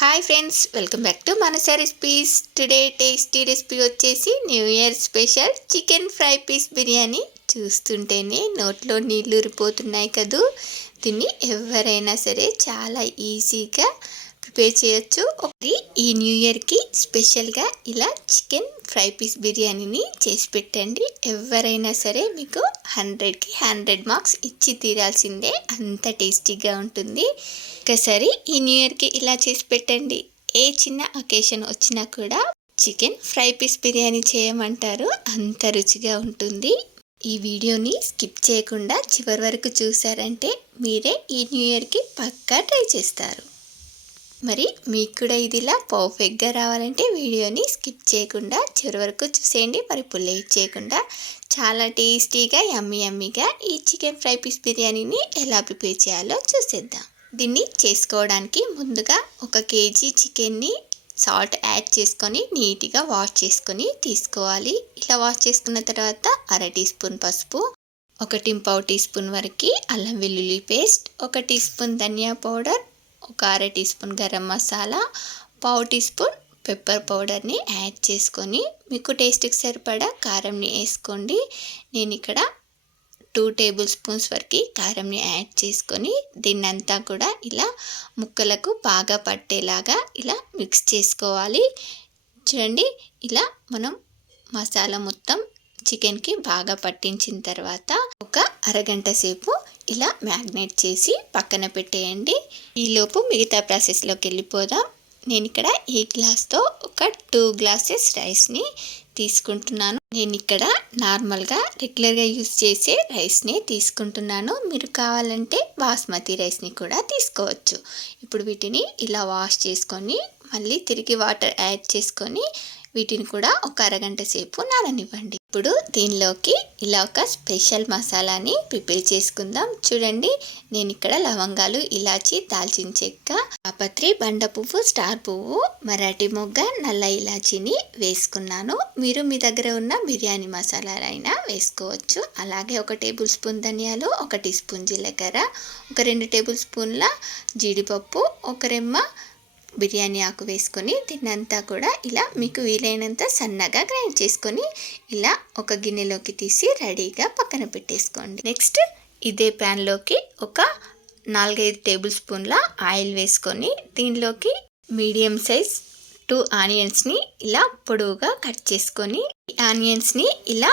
Hi friends welcome back to Manasa recipes today tasty recipe వచ్చేసి new year special chicken fry piece biryani. చూస్తుంటేనే నోట్లో నీళ్ళు ఉరిపోతున్నాయి కదూ. దీన్ని ఎవరైనా సరే చాలా ఈజీగా ప్రిపేర్ చేయొచ్చు. ఒకటి ఈ న్యూ ఇయర్కి స్పెషల్గా ఇలా చికెన్ ఫ్రై పీస్ బిర్యానీని చేసి పెట్టండి. ఎవరైనా సరే మీకు హండ్రెడ్కి హండ్రెడ్ మార్క్స్ ఇచ్చి తీరాల్సిందే. అంత టేస్టీగా ఉంటుంది. ఒకసారి ఈ న్యూ ఇయర్కి ఇలా చేసి పెట్టండి. ఏ చిన్న అకేషన్ వచ్చినా కూడా చికెన్ ఫ్రై పీస్ బిర్యానీ చేయమంటారు. అంత రుచిగా ఉంటుంది. ఈ వీడియోని స్కిప్ చేయకుండా చివరి వరకు చూసారంటే మీరే ఈ న్యూ ఇయర్కి పక్కా ట్రై చేస్తారు. మరి మీకు కూడా ఇది ఇలా పర్ఫెక్ట్గా రావాలంటే వీడియోని స్కిప్ చేయకుండా చివరి వరకు చూసేయండి. మరి ఇప్పుడు చేయకుండా చాలా టేస్టీగా యమ్మీ యమ్మీగా ఈ చికెన్ ఫ్రై పీస్ బిర్యానీని ఎలా ప్రిపేర్ చేయాలో చూసేద్దాం. దీన్ని చేసుకోవడానికి ముందుగా ఒక కేజీ చికెన్ని సాల్ట్ యాడ్ చేసుకొని నీట్గా వాష్ చేసుకొని తీసుకోవాలి. ఇలా వాష్ చేసుకున్న తర్వాత అర టీ స్పూన్ పసుపు ఒక టింపావు టీ స్పూన్ వరకు అల్లం వెల్లుల్లి పేస్ట్ ఒక టీ స్పూన్ ధనియా పౌడర్ ఒక అర టీ స్పూన్ గరం మసాలా పావు టీ స్పూన్ పెప్పర్ పౌడర్ని యాడ్ చేసుకొని మీకు టేస్ట్కి సరిపడా కారంని వేసుకోండి. నేను ఇక్కడ టూ టేబుల్ స్పూన్స్ వరకు కారంని యాడ్ చేసుకొని దీన్నంతా కూడా ఇలా ముక్కలకు బాగా పట్టేలాగా ఇలా మిక్స్ చేసుకోవాలి. చూడండి ఇలా మనం మసాలా మొత్తం చికెన్కి బాగా పట్టించిన తర్వాత ఒక అరగంట సేపు ఇలా మ్యాగ్నేట్ చేసి పక్కన పెట్టేయండి. ఈలోపు మిగతా ప్రాసెస్లోకి వెళ్ళిపోదాం. నేను ఇక్కడ ఈ గ్లాస్తో ఒక టూ గ్లాసెస్ రైస్ని తీసుకుంటున్నాను. నేను ఇక్కడ నార్మల్గా రెగ్యులర్గా యూస్ చేసే రైస్ని తీసుకుంటున్నాను. మీరు కావాలంటే బాస్మతి రైస్ని కూడా తీసుకోవచ్చు. ఇప్పుడు వీటిని ఇలా వాష్ చేసుకొని మళ్ళీ తిరిగి వాటర్ యాడ్ చేసుకొని వీటిని కూడా ఒక అరగంట సేపు నాననివ్వండి. ఇప్పుడు దీనిలోకి ఇలా ఒక స్పెషల్ మసాలాని ప్రిపేర్ చేసుకుందాం. చూడండి నేను ఇక్కడ లవంగాలు ఇలాచి దాల్చిన చెక్క ఆపత్రి బండ పువ్వు స్టార్ పువ్వు మరాఠీ మొగ్గ నల్ల ఇలాచీని వేసుకున్నాను. మీరు మీ దగ్గర ఉన్న బిర్యానీ మసాలాలైనా వేసుకోవచ్చు. అలాగే ఒక టేబుల్ స్పూన్ ధనియాలు ఒక టీ స్పూన్ జీలకర్ర ఒక రెండు టేబుల్ స్పూన్ల జీడిపప్పు ఒక రెమ్మ బిర్యానీ ఆకు వేసుకొని తిన్నంతా కూడా ఇలా మీకు వీలైనంత సన్నగా గ్రైండ్ చేసుకొని ఇలా ఒక గిన్నెలోకి తీసి రెడీగా పక్కన పెట్టేసుకోండి. నెక్స్ట్ ఇదే ప్యాన్లోకి ఒక నాలుగైదు టేబుల్ స్పూన్ల ఆయిల్ వేసుకొని దీనిలోకి మీడియం సైజ్ టూ ఆనియన్స్ని ఇలా పొడవుగా కట్ చేసుకొని ఆనియన్స్ని ఇలా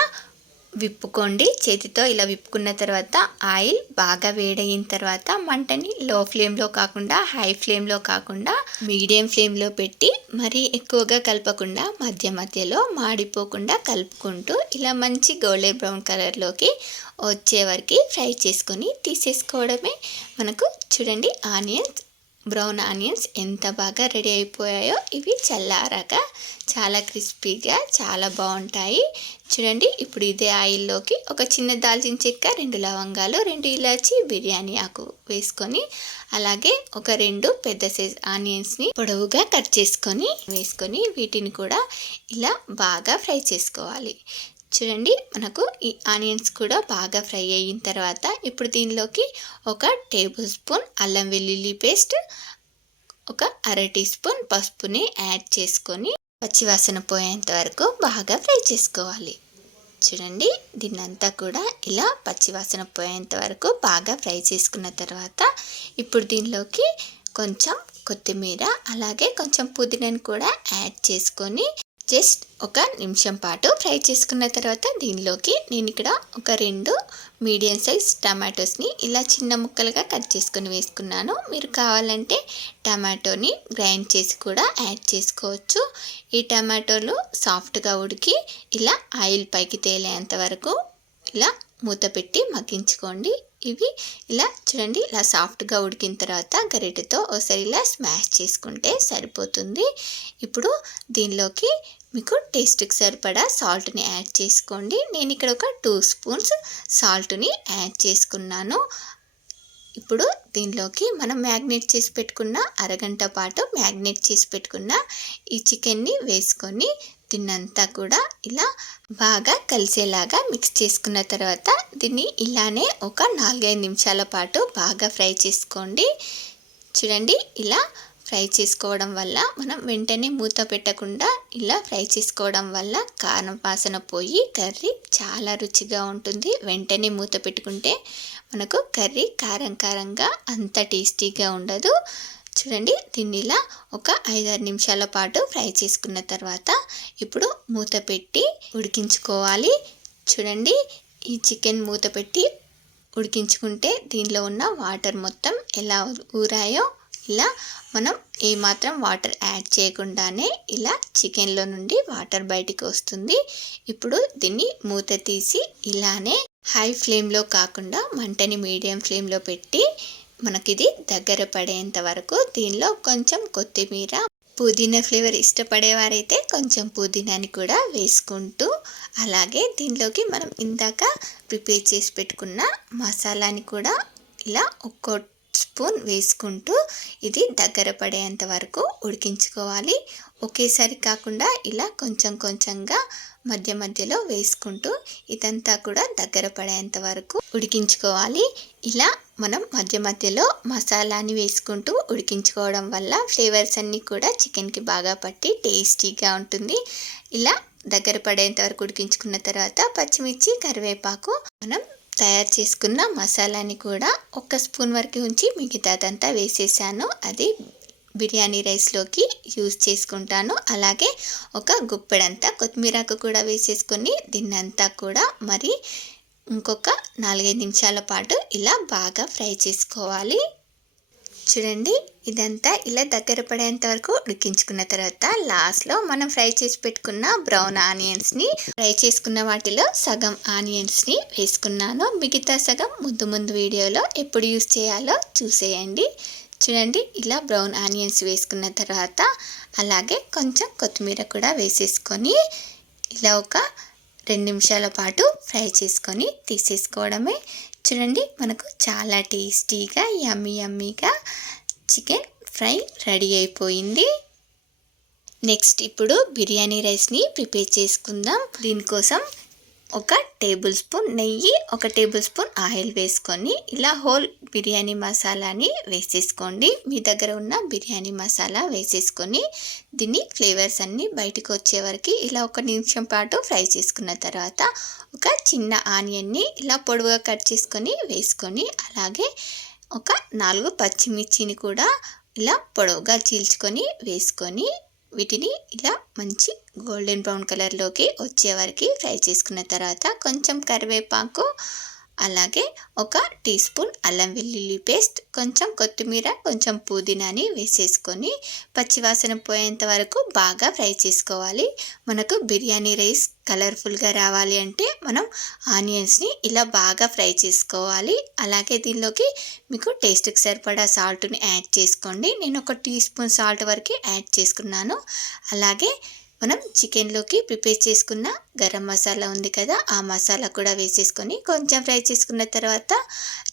విప్పుకోండి. చేతితో ఇలా విప్పుకున్న తర్వాత ఆయిల్ బాగా వేడయిన తర్వాత మంటని లో ఫ్లేమ్లో కాకుండా హై ఫ్లేమ్లో కాకుండా మీడియం ఫ్లేమ్లో పెట్టి మరీ ఎక్కువగా కలపకుండా మధ్య మధ్యలో మాడిపోకుండా కలుపుకుంటూ ఇలా మంచి గోల్డెన్ బ్రౌన్ కలర్లోకి వచ్చే వరకు ఫ్రై చేసుకొని తీసేసుకోవడమే మనకు చూడండి ఆనియన్స్ బ్రౌన్ ఆనియన్స్ ఎంత బాగా రెడీ అయిపోయాయో ఇవి చల్లారాక చాలా క్రిస్పీగా చాలా బాగుంటాయి. చూడండి ఇప్పుడు ఇదే ఆయిల్లోకి ఒక చిన్న దాల్చిన చెక్క రెండు లవంగాలు రెండు ఇలాచి బిర్యానీ ఆకు వేసుకొని అలాగే ఒక రెండు పెద్ద సైజ్ ఆనియన్స్ని పొడవుగా కట్ చేసుకొని వేసుకొని వీటిని కూడా ఇలా బాగా ఫ్రై చేసుకోవాలి. చూడండి మనకు ఈ ఆనియన్స్ కూడా బాగా ఫ్రై అయిన తర్వాత ఇప్పుడు దీనిలోకి ఒక టేబుల్ స్పూన్ అల్లం వెల్లుల్లి పేస్ట్ ఒక అర టీ స్పూన్ పసుపుని యాడ్ చేసుకొని పచ్చివాసన పోయేంత వరకు బాగా ఫ్రై చేసుకోవాలి. చూడండి దీన్నంతా కూడా ఇలా పచ్చివాసన పోయేంత వరకు బాగా ఫ్రై చేసుకున్న తర్వాత ఇప్పుడు దీనిలోకి కొంచెం కొత్తిమీర అలాగే కొంచెం పుదీనాను కూడా యాడ్ చేసుకొని జస్ట్ ఒక నిమిషం పాటు ఫ్రై చేసుకున్న తర్వాత దీనిలోకి నేను ఇక్కడ ఒక రెండు మీడియం సైజ్ టమాటోస్ని ఇలా చిన్న ముక్కలుగా కట్ చేసుకొని వేసుకున్నాను. మీరు కావాలంటే టమాటోని గ్రైండ్ చేసి కూడా యాడ్ చేసుకోవచ్చు. ఈ టమాటోలు సాఫ్ట్గా ఉడికి ఇలా ఆయిల్ పైకి తేలేంత వరకు ఇలా మూత పెట్టి మగ్గించుకోండి. ఇవి ఇలా చూడండి ఇలా సాఫ్ట్గా ఉడికిన తర్వాత గరిటెతో ఒకసారి ఇలా స్మాష్ చేసుకుంటే సరిపోతుంది. ఇప్పుడు దీనిలోకి మీకు టేస్ట్కి సరిపడా సాల్ట్ని యాడ్ చేసుకోండి. నేను ఇక్కడ ఒక టూ స్పూన్స్ సాల్ట్ని యాడ్ చేసుకున్నాను. ఇప్పుడు దీనిలోకి మనం మ్యాగ్నేట్ చేసి పెట్టుకున్న అరగంట పాటు మ్యాగ్నేట్ చేసి పెట్టుకున్న ఈ చికెన్ని వేసుకొని దీన్నంతా కూడా ఇలా బాగా కలిసేలాగా మిక్స్ చేసుకున్న తర్వాత దీన్ని ఇలానే ఒక నాలుగైదు నిమిషాల పాటు బాగా ఫ్రై చేసుకోండి. చూడండి ఇలా ఫ్రై చేసుకోవడం వల్ల మనం వెంటనే మూత పెట్టకుండా ఇలా ఫ్రై చేసుకోవడం వల్ల కారం వాసన పోయి కర్రీ చాలా రుచిగా ఉంటుంది. వెంటనే మూత పెట్టుకుంటే మనకు కర్రీ కారం కారంగా అంత టేస్టీగా ఉండదు. చూడండి దీన్ని ఇలా ఒక ఐదారు నిమిషాల పాటు ఫ్రై చేసుకున్న తర్వాత ఇప్పుడు మూత పెట్టి ఉడికించుకోవాలి. చూడండి ఈ చికెన్ మూత పెట్టి ఉడికించుకుంటే దీనిలో ఉన్న వాటర్ మొత్తం ఎలా ఊరాయో ఇలా మనం ఏమాత్రం వాటర్ యాడ్ చేయకుండానే ఇలా చికెన్లో నుండి వాటర్ బయటికి వస్తుంది. ఇప్పుడు దీన్ని మూత తీసి ఇలానే హై ఫ్లేమ్లో కాకుండా మంటని మీడియం ఫ్లేమ్లో పెట్టి మనకిది దగ్గర పడేంత వరకు దీనిలో కొంచెం కొత్తిమీర పుదీనా ఫ్లేవర్ ఇష్టపడేవారైతే కొంచెం పుదీనాని కూడా వేసుకుంటూ అలాగే దీనిలోకి మనం ఇందాక ప్రిపేర్ చేసి పెట్టుకున్న మసాలాని కూడా ఇలా ఒక్కో స్పూన్ వేసుకుంటూ ఇది దగ్గర పడేంత వరకు ఉడికించుకోవాలి. ఒకేసారి కాకుండా ఇలా కొంచెం కొంచెంగా మధ్య మధ్యలో వేసుకుంటూ ఇదంతా కూడా దగ్గర పడేంత వరకు ఉడికించుకోవాలి. ఇలా మనం మధ్య మధ్యలో మసాలాని వేసుకుంటూ ఉడికించుకోవడం వల్ల ఫ్లేవర్స్ అన్నీ కూడా చికెన్కి బాగా పట్టి టేస్టీగా ఉంటుంది. ఇలా దగ్గర పడేంత వరకు ఉడికించుకున్న తర్వాత పచ్చిమిర్చి కరివేపాకు మనం తయారు చేసుకున్న మసాలాని కూడా ఒక స్పూన్ వరకు ఉంచి మిగతాదంతా వేసేసాను. అది బిర్యానీ రైస్లోకి యూజ్ చేసుకుంటాను. అలాగే ఒక గుప్పెడంతా కొత్తిమీరకు కూడా వేసేసుకొని దీన్నంతా కూడా మరి ఇంకొక నాలుగైదు నిమిషాల పాటు ఇలా బాగా ఫ్రై చేసుకోవాలి. చూడండి. ఇదంతా ఇలా దగ్గర పడేంత వరకు ఉడికించుకున్న తర్వాత లాస్ట్లో మనం ఫ్రై చేసి పెట్టుకున్న బ్రౌన్ ఆనియన్స్ని ఫ్రై చేసుకున్న వాటిలో సగం ఆనియన్స్ని వేసుకున్నాను. మిగతా సగం ముందు ముందు వీడియోలో ఎప్పుడు యూస్ చేయాలో చూసేయండి. చూడండి ఇలా బ్రౌన్ ఆనియన్స్ వేసుకున్న తర్వాత అలాగే కొంచెం కొత్తిమీర కూడా వేసేసుకొని ఇలా ఒక రెండు నిమిషాల పాటు ఫ్రై చేసుకొని తీసేసుకోవడమే. చూడండి మనకు చాలా టేస్టీగా యమ్మీ యమ్మీగా చికెన్ ఫ్రై రెడీ అయిపోయింది. నెక్స్ట్ ఇప్పుడు బిర్యానీ రైస్ని ప్రిపేర్ చేసుకుందాం. దీనికోసం ఒక టేబుల్ స్పూన్ నెయ్యి ఒక టేబుల్ స్పూన్ ఆయిల్ వేసుకొని ఇలా హోల్ బిర్యానీ మసాలాని వేసేసుకోండి. మీ దగ్గర ఉన్న బిర్యానీ మసాలా వేసేసుకొని దీన్ని ఫ్లేవర్స్ అన్నీ బయటకు వచ్చే వరకు ఇలా ఒక నిమిషం పాటు ఫ్రై చేసుకున్న తర్వాత ఒక చిన్న ఆనియన్ని ఇలా పొడవుగా కట్ చేసుకొని వేసుకొని అలాగే ఒక నాలుగు పచ్చిమిర్చిని కూడా ఇలా పొడవుగా చీల్చుకొని వేసుకొని వీటిని ఇలా మంచి గోల్డెన్ బ్రౌన్ కలర్లోకి వచ్చే వరకు ఫ్రై చేసుకున్న తర్వాత కొంచెం కరివేపాకు అలాగే ఒక టీ స్పూన్ అల్లం వెల్లుల్లి పేస్ట్ కొంచెం కొత్తిమీర కొంచెం పుదీనాని వేసేసుకొని పచ్చివాసన పోయేంత వరకు బాగా ఫ్రై చేసుకోవాలి. మనకు బిర్యానీ రైస్ కలర్ఫుల్గా రావాలి అంటే మనం ఆనియన్స్ని ఇలా బాగా ఫ్రై చేసుకోవాలి. అలాగే దీనిలోకి మీకు టేస్ట్కి సరిపడా సాల్ట్ని యాడ్ చేసుకోండి. నేను ఒక టీ స్పూన్ సాల్ట్ వరకు యాడ్ చేసుకున్నాను. అలాగే మనం చికెన్లోకి ప్రిపేర్ చేసుకున్న గరం మసాలా ఉంది కదా ఆ మసాలా కూడా వేసేసుకొని కొంచెం ఫ్రై చేసుకున్న తర్వాత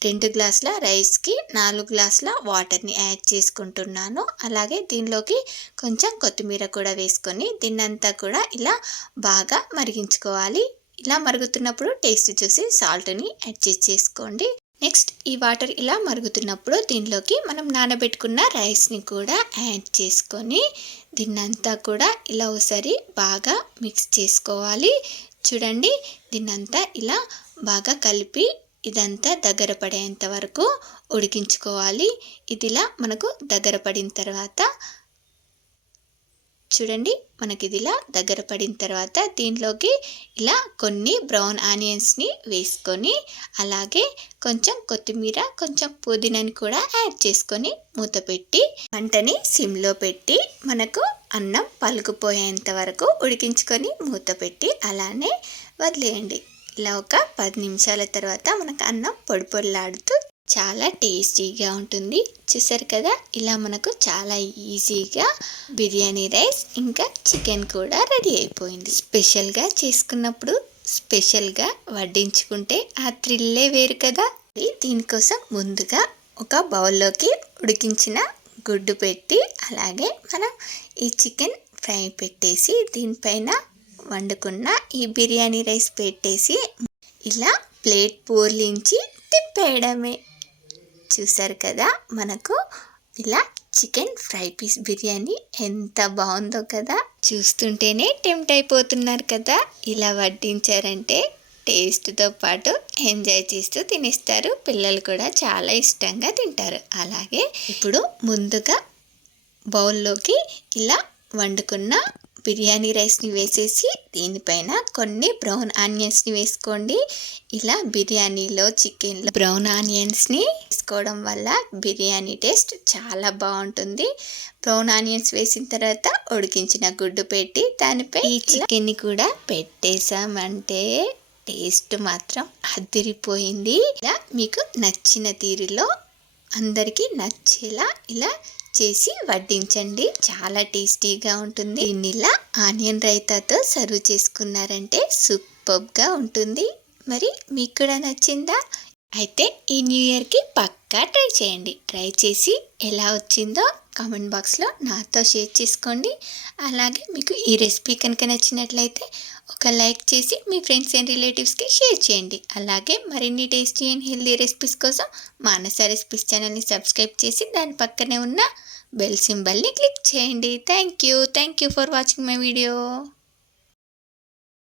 రెండు గ్లాసుల రైస్కి నాలుగు గ్లాసుల వాటర్ని యాడ్ చేసుకుంటున్నాను. అలాగే దీనిలోకి కొంచెం కొత్తిమీర కూడా వేసుకొని దీన్నంతా కూడా ఇలా బాగా మరిగించుకోవాలి. ఇలా మరుగుతున్నప్పుడు టేస్ట్ చూసి సాల్ట్ని అడ్జస్ట్ చేసుకోండి. నెక్స్ట్ ఈ వాటర్ ఇలా మరుగుతున్నప్పుడు దీనిలోకి మనం నానబెట్టుకున్న రైస్ని కూడా యాడ్ చేసుకొని దీన్నంతా కూడా ఇలా ఒకసారి బాగా మిక్స్ చేసుకోవాలి. చూడండి దీన్నంతా ఇలా బాగా కలిపి ఇదంతా దగ్గర పడేంత వరకు ఉడికించుకోవాలి. ఇది ఇలా మనకు దగ్గర పడిన తర్వాత చూడండి మనకి ఇది ఇలా దగ్గర పడిన తర్వాత దీనిలోకి ఇలా కొన్ని బ్రౌన్ ఆనియన్స్ని వేసుకొని అలాగే కొంచెం కొత్తిమీర కొంచెం పుదీనాని కూడా యాడ్ చేసుకొని మూత పెట్టి వంటని సిమ్లో పెట్టి మనకు అన్నం పలుకుపోయేంత వరకు ఉడికించుకొని మూత పెట్టి అలానే వదిలేయండి. ఇలా ఒక పది నిమిషాల తర్వాత మనకు అన్నం పొడి పొడిలాడుతూ చాలా టేస్టీగా ఉంటుంది. చూసారు కదా? ఇలా మనకు చాలా ఈజీగా బిర్యానీ రైస్ ఇంకా చికెన్ కూడా రెడీ అయిపోయింది. స్పెషల్గా చేసుకున్నప్పుడు స్పెషల్గా వడ్డించుకుంటే ఆ థ్రిల్లే వేరు కదా? దీనికోసం ముందుగా ఒక బౌల్లోకి ఉడికించిన గుడ్డు పెట్టి అలాగే మనం ఈ చికెన్ ఫ్రై పెట్టేసి దీనిపైన వండుకున్న ఈ బిర్యానీ రైస్ పెట్టేసి ఇలా ప్లేట్ పూర్లించి తిప్పేయడమే. చూసారు కదా మనకు ఇలా చికెన్ ఫ్రై పీస్ బిర్యానీ ఎంత బాగుందో కదా. చూస్తుంటేనే టెంప్ట్ అయిపోతున్నారు కదా. ఇలా వడ్డించారంటే టేస్ట్తో పాటు ఎంజాయ్ చేస్తూ తినేస్తారు. పిల్లలు కూడా చాలా ఇష్టంగా తింటారు. అలాగే ఇప్పుడు ముందుగా బౌల్లోకి ఇలా వండుకున్న బిర్యానీ రైస్ని వేసేసి దీనిపైన కొన్ని బ్రౌన్ ఆనియన్స్ని వేసుకోండి. ఇలా బిర్యానీలో చికెన్లో బ్రౌన్ ఆనియన్స్ని వేసుకోవడం వల్ల బిర్యానీ టేస్ట్ చాలా బాగుంటుంది. బ్రౌన్ ఆనియన్స్ వేసిన తర్వాత ఉడికించిన గుడ్డు పెట్టి దానిపై ఈ చికెన్ని కూడా పెట్టేసామంటే టేస్ట్ మాత్రం అదిరిపోయింది. ఇలా మీకు నచ్చిన తీరులో అందరికీ నచ్చేలా ఇలా చేసి వడ్డించండి. చాలా టేస్టీగా ఉంటుంది. దీనిలా ఆనియన్ రైతాతో సర్వ్ చేసుకున్నారంటే సూపర్గా ఉంటుంది. మరి మీకు కూడా నచ్చిందా? అయితే ఈ న్యూ ఇయర్కి పక్క పక్కా ట్రై చేయండి. ట్రై చేసి ఎలా వచ్చిందో కామెంట్ బాక్స్లో నాతో షేర్ చేసుకోండి. అలాగే మీకు ఈ రెసిపీ కనుక నచ్చినట్లయితే ఒక లైక్ చేసి మీ ఫ్రెండ్స్ అండ్ రిలేటివ్స్కి షేర్ చేయండి. అలాగే మరిన్ని టేస్టీ అండ్ హెల్దీ రెసిపీస్ కోసం మానస రెసిపీస్ ఛానల్ని సబ్స్క్రైబ్ చేసి దాని పక్కనే ఉన్న బెల్ సింబల్ని క్లిక్ చేయండి. Thank you thank you for watching my video.